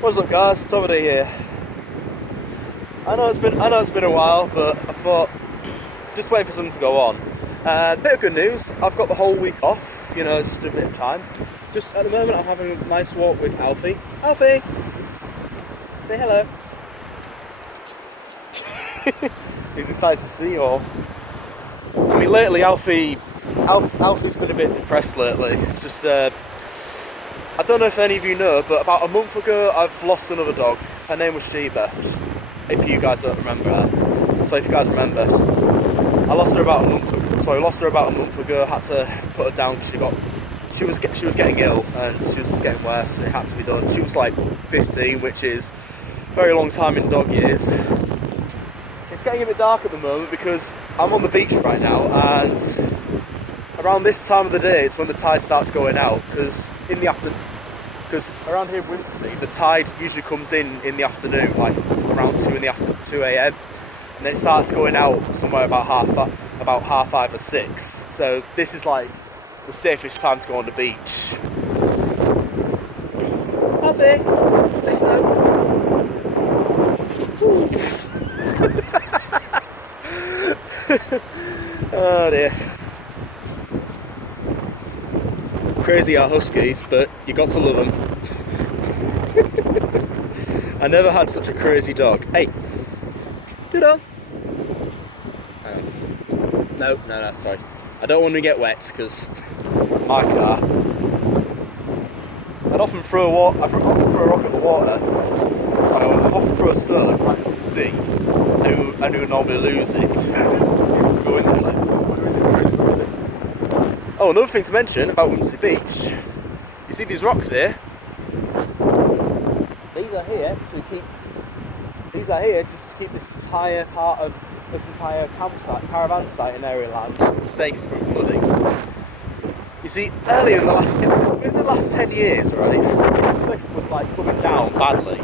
What's up, guys? Tomedy here. I know it's been a while, but I thought just waiting for something to go on. Bit of good news. I've got the whole week off. You know, just a bit of time. Just at the moment, I'm having a nice walk with Alfie. Alfie, say hello. He's excited to see you all. I mean, lately, Alfie's been a bit depressed lately. It's just I don't know if any of you know, but about a month ago I've lost another dog. Her name was Sheba, if you guys don't remember her. So if you guys remember, I lost her about a month ago. So I lost her about a month ago, had to put her down. She was getting ill and she was just getting worse. It had to be done. She was like 15, which is a very long time in dog years. It's getting a bit dark at the moment because I'm on the beach right now, and around this time of the day it's when the tide starts going out, because around here in Withernsea the tide usually comes in the afternoon, like around 2 a.m, and then it starts going out somewhere about half 5 or 6. So this is like the safest time to go on the beach. Alfie, say hello. Oh dear. Crazy are huskies, but you got to love them. I never had such a crazy dog. Hey, doodle. Hang on. No, sorry. I don't want to get wet because it's my car. I'd often throw a rock at the water. So I'd often throw a stone right into the sea. And who would normally lose it. Just go in there like, where is it? Oh, another thing to mention about Withernsea Beach. You see these rocks here? These are here to keep this entire part of this entire caravan site in area land safe from flooding. You see, earlier in the last 10 years, right, this cliff was like coming down badly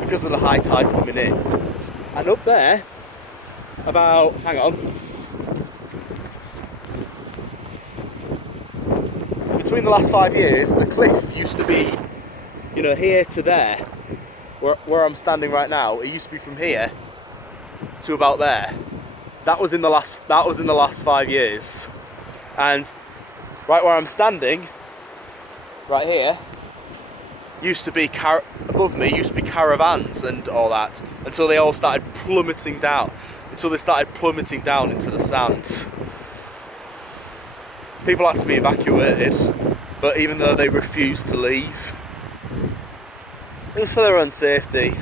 because of the high tide coming in. And up there, between the last 5 years, the cliff used to be, you know, here to there, where I'm standing right now. It used to be from here to about there. That was in the last 5 years, and right where I'm standing, right here, used to be above me used to be caravans and all that, until they all started plummeting down. Until they started plummeting down into the sand. People had to be evacuated, but even though they refused to leave, it was for their own safety.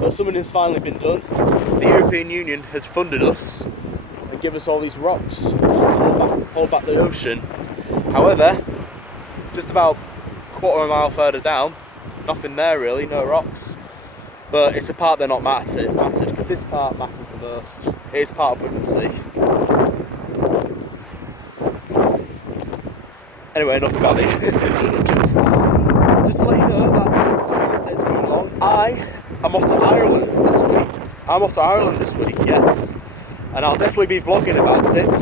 But something has finally been done. The European Union has funded us and given us all these rocks just to hold back the ocean. However, just about a quarter of a mile further down, nothing there really, no rocks. But it's a part they're not mattered because this part matters the most. It is part of Withernsea. Anyway, enough about the introductions. Just to let you know, that's a few updates going along. I am off to Ireland this week. I'm off to Ireland this week, yes. And I'll definitely be vlogging about it.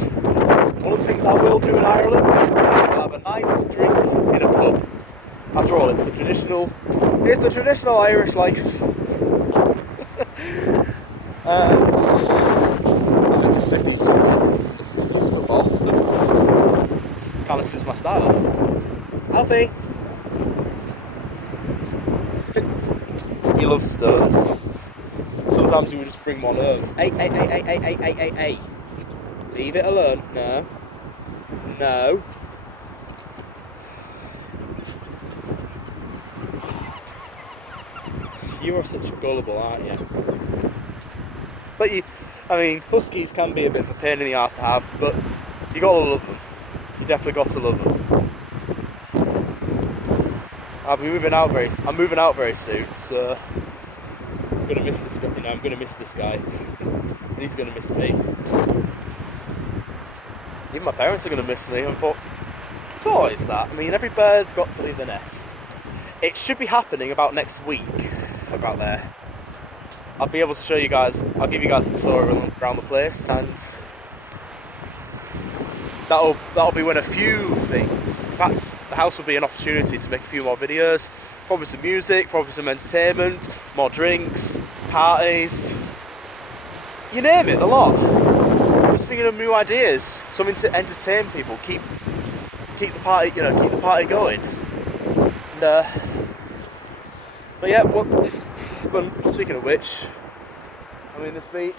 One of the things I will do in Ireland, I'll have a nice drink in a pub. After all, it's the traditional Irish life. And I think this 50s the 50s football kind of suits my style. Alfie! He loves stones. Sometimes he would just bring one home. Hey. Leave it alone. No. You are such a gullible, aren't you? But huskies can be a bit of a pain in the arse to have, but you gotta love them. You definitely got to love them. I'm moving out very soon, so I'm gonna miss this guy. You know, I'm gonna miss this guy, and he's gonna miss me. Even my parents are gonna miss me. And thought, it's always that. I mean, every bird's got to leave the nest. It should be happening about next week. About there. I'll be able to show you guys, I'll give you guys a tour around the place, and that'll be when a few things, in fact the house will be an opportunity to make a few more videos, probably some music, probably some entertainment, more drinks, parties, you name it, a lot. Just thinking of new ideas, something to entertain people, keep the party, you know, keep the party going. And, but yeah, well, speaking of which, I mean, this beach,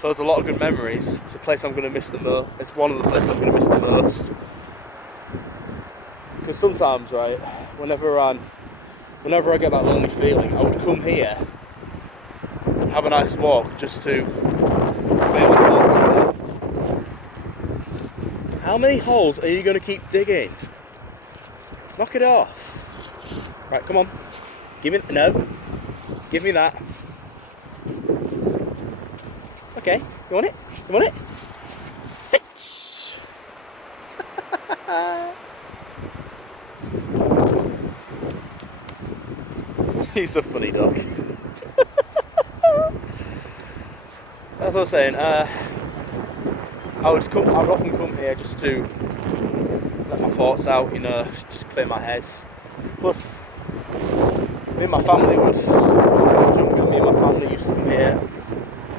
there's a lot of good memories. It's a place I'm going to miss the most. It's one of the places I'm going to miss the most. Because sometimes, right, whenever I get that lonely feeling, I would come here, have a nice walk, just to clear my thoughts away. How many holes are you going to keep digging? Knock it off. Right, come on. Give me that. Okay, you want it? You want it? Fitch! He's a funny dog. As I was saying, I would often come here just to let my thoughts out, you know, just clear my head. Plus, me and my family when I was younger, me and my family used to come here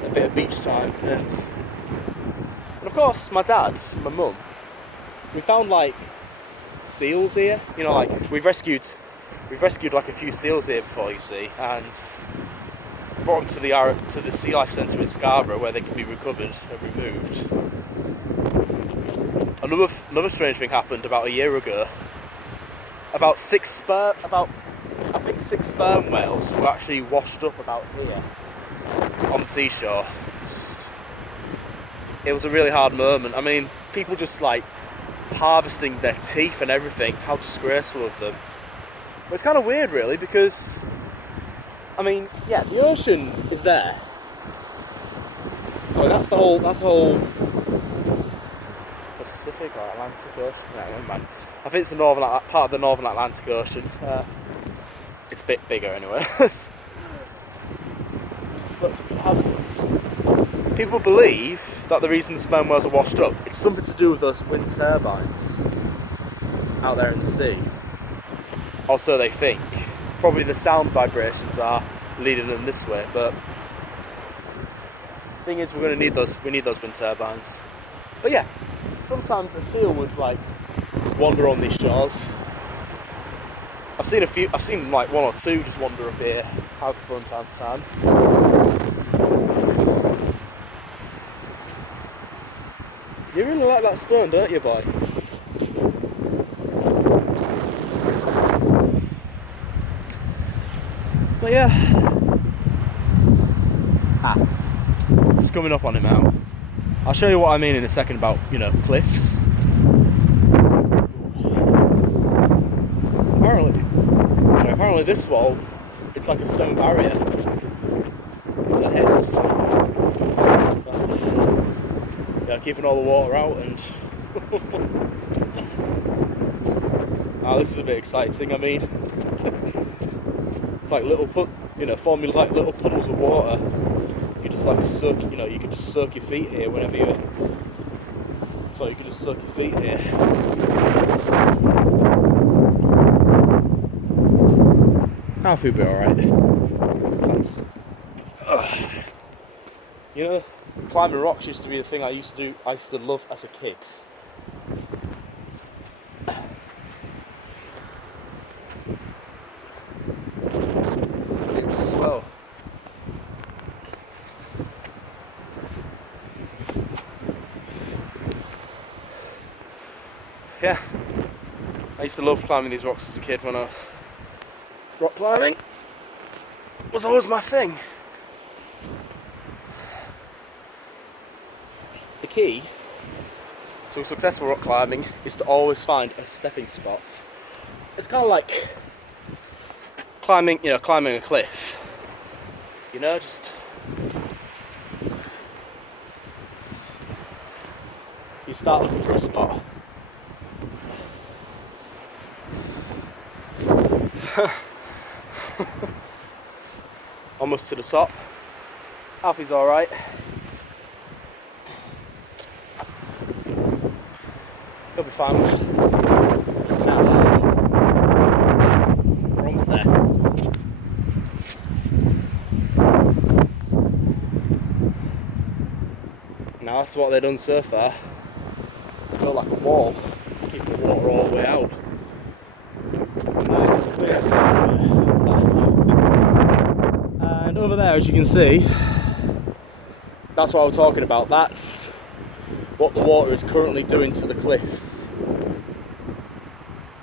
a bit of beach time, and of course my dad and my mum, we found like seals here, you know, like we've rescued like a few seals here before, you see, and brought them to the Sea Life Centre in Scarborough where they can be recovered and removed. Another strange thing happened about a year ago. About six sperm whales were actually washed up about here on the seashore. It was a really hard moment. I mean, people just like harvesting their teeth and everything. How disgraceful of them. But it's kind of weird, really, because I mean, yeah, the ocean is there. So that's the whole Pacific or Atlantic Ocean. No, never mind. I think it's the part of the Northern Atlantic Ocean. It's a bit bigger anyway. But people believe that the reason the sperm whales are washed up, it's something to do with those wind turbines out there in the sea. Or so they think. Probably the sound vibrations are leading them this way, but the thing is, we need those wind turbines. But yeah, sometimes a seal would like wander on these shores. I've seen like one or two just wander up here, have fun time to time. You really like that stone, don't you, boy? But yeah, it's coming up on it now. I'll show you what I mean in a second about, you know, cliffs. Apparently this wall, it's like a stone barrier for the hips. Yeah, keeping all the water out and this is a bit exciting. I mean, it's like forming like little puddles of water. You just like you can just soak your feet here whenever you. So you can just soak your feet here. I feel a bit alright. You know, climbing rocks used to be the thing I used to love as a kid. It was swell. Yeah, I used to love climbing these rocks as a kid. Rock climbing was always my thing. The key to successful rock climbing is to always find a stepping spot. It's kind of like climbing a cliff. You know, just you start looking for a spot. Almost to the top. Alfie's alright. He'll be fine. Now, we're almost there. Now that's what they've done so far. Built like a wall, keeping the water all the way out. Nice, clear. And over there, as you can see, that's what I was talking about. That's what the water is currently doing to the cliffs. It's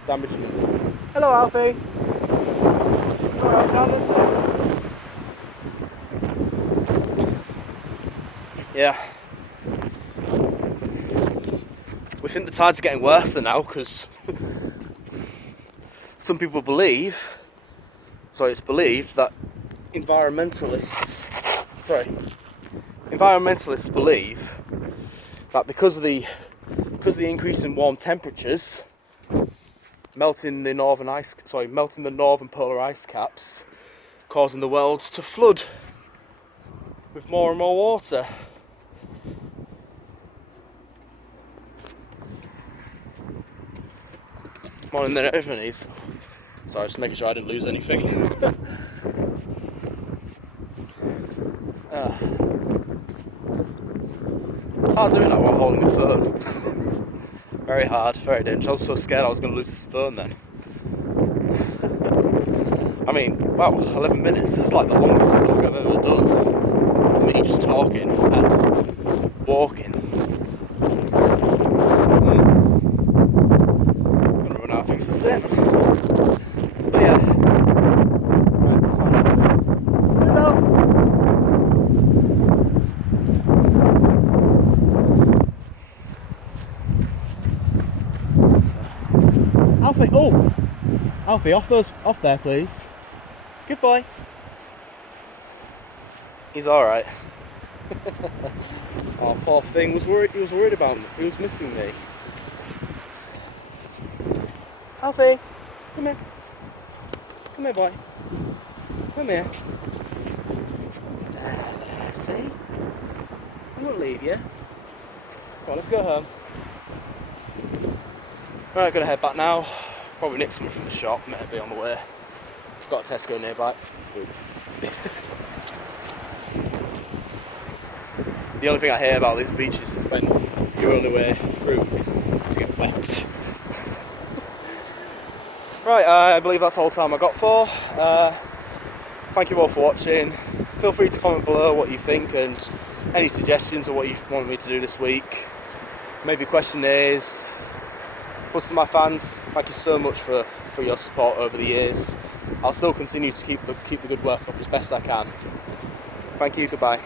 damaging them. Hello, Alfie. Alright, down this side. Yeah. We think the tides are getting worse than now because some people believe, it's believed that environmentalists believe that because of the increase in warm temperatures, melting the northern polar ice caps, causing the world to flood with more and more water. Morning there, everyone. Sorry, just making sure I didn't lose anything. It's hard doing that while holding a phone. Very hard, very dangerous. I was so scared I was going to lose this phone then. I mean, wow, 11 minutes is like the longest vlog I've ever done. Me just talking and walking. I'm going to run out of things to say. But yeah. Right, let's find out. Hello! Alfie, oh! Alfie, off there, please. Good boy. He's alright. Oh, poor thing. He was worried about me. He was missing me. Alfie, come here. Come here, boy. Come here. There, see? I won't leave you. Come on, let's go home. Right, gonna head back now. Probably nick something from the shop, maybe on the way. I've got a Tesco nearby. The only thing I hear about these beaches is when your only way through is to get wet. Right, I believe that's all the time I got for. Thank you all for watching. Feel free to comment below what you think and any suggestions of what you want me to do this week. Maybe questionnaires. Plus to my fans, thank you so much for your support over the years. I'll still continue to keep the good work up as best I can. Thank you, goodbye.